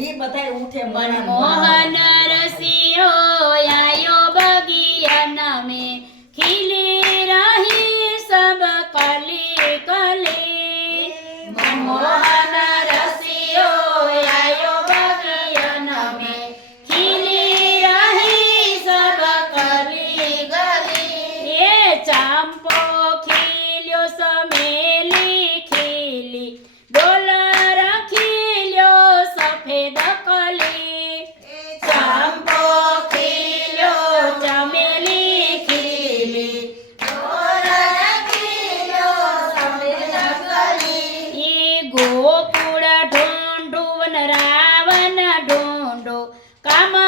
ઈ બધાય ઉઠે मनमोहन रसियो आयो बगियन में खिली रही सब कली कली मनमोहन रसियो आयो बगियन में खिली रही सब कली कली ये चंपो खिल्यो समेली खिली डोलर खिल्यो सफेद कली चंपो खिल्यो चमेली खिली डोलर खिल्यो सफेद कली ये गोकुळ ढोंढुवन रावण ढोंढो कामा